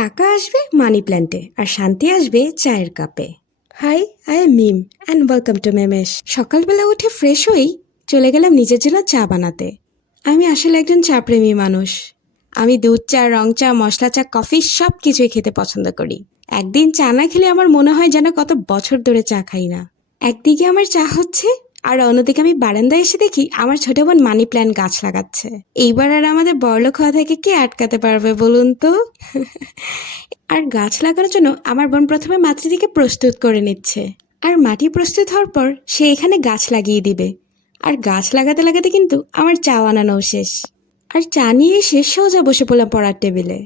টাকা আসবে মানি প্ল্যান্টে আর শান্তি আসবে চায়ের কাপে। Hi, I am Mim and welcome to Memesh. সকালবেলা উঠে ফ্রেশ হয়েই চলে গেলাম নিজের জন্য চা বানাতে। আমি আসলে একজন চা প্রেমী মানুষ। আমি দুধ চা, রং চা, মশলা চা, কফি সব কিছুই খেতে পছন্দ করি। একদিন চা না খেলে আমার মনে হয় যেন কত বছর ধরে চা খাই না। একদিকে আমার চা হচ্ছে আর অন্যদিকে আমি বারান্দায় এসে দেখি আমার ছোট বোন মানি প্ল্যান্ট গাছ লাগাচ্ছে। এইবার আর আমাদের বড়লোক হওয়া থেকে কে আটকাতে পারবে বলুন তো? আর গাছ লাগানোর জন্য আমার বোন প্রথমে মাটিটিকে প্রস্তুত করে নিচ্ছে। আর মাটি প্রস্তুত হওয়ার পর সে এখানে গাছ লাগিয়ে দিবে। আর গাছ লাগাতে লাগাতে কিন্তু আমার চা বানানোও শেষ। আর চা নিয়ে এসে সোজা বসে পড়লাম পড়ার টেবিলে।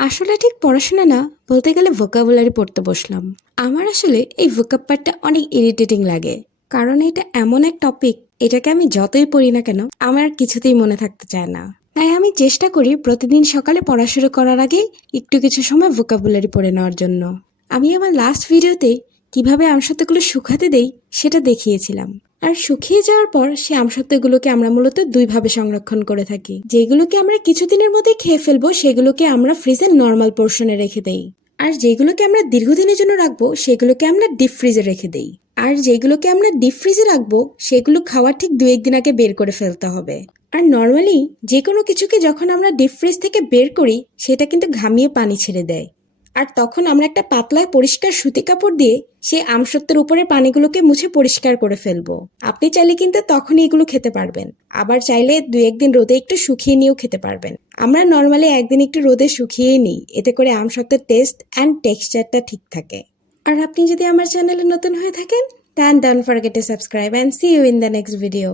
আসলে ঠিক পড়াশোনা না, বলতে গেলে ভোকাবুলারি পড়তে বসলাম। আমার আসলে এই ভোকাব পার্টটা অনেক ইরিটেটিং লাগে, কারণ এটা এমন এক টপিক, এটাকে আমি যতই পড়ি না কেন আমার আর কিছুতেই মনে থাকতে চায় না। তাই আমি চেষ্টা করি প্রতিদিন সকালে পড়া শুরু করার আগে একটু কিছু সময় ভোকাবুলারি পড়ে নেওয়ার জন্য। আমি আমার লাস্ট ভিডিওতে কিভাবে আমসত্ত্বগুলো শুকাতে দেই সেটা দেখিয়েছিলাম। আর শুকিয়ে যাওয়ার পর সেই আমসত্ত্বগুলোকে আমরা মূলত দুইভাবে সংরক্ষণ করে থাকি। যেগুলোকে আমরা কিছুদিনের মধ্যে খেয়ে ফেলবো সেগুলোকে আমরা ফ্রিজের নর্মাল পোর্শনে রেখে দেই। আর যেগুলোকে আমরা দীর্ঘদিনের জন্য রাখবো সেগুলোকে আমরা ডিপ ফ্রিজে রেখে দেই। আর যেগুলোকে আমরা ডিপ ফ্রিজে রাখবো সেগুলো খাওয়ার ঠিক 2-1 দিন আগে বের করে ফেলতে হবে। আর নর্মালি যে কোনো কিছুকে যখন আমরা ডিপ ফ্রিজ থেকে বের করি সেটা কিন্তু ঘামিয়ে পানি ছেড়ে দেয়। আর তখন আমরা একটা পাতলা পরিষ্কার সুতি কাপড় দিয়ে সেই আমসত্ত্বের উপরে পানিগুলোকে মুছে পরিষ্কার করে ফেলবো। আপনি চাইলে কিন্তু তখনই এগুলো খেতে পারবেন, আবার চাইলে 2-1 দিন রোদে একটু শুকিয়ে নিয়েও খেতে পারবেন। আমরা নর্মালি একদিন একটু রোদে শুকিয়ে নিই, এতে করে আমসত্ত্বের টেস্ট অ্যান্ড টেক্সচারটা ঠিক থাকে। আর আপনি যদি আমার চ্যানেলে নতুন হয়ে থাকেন, then don't forget to subscribe and see you in the next video.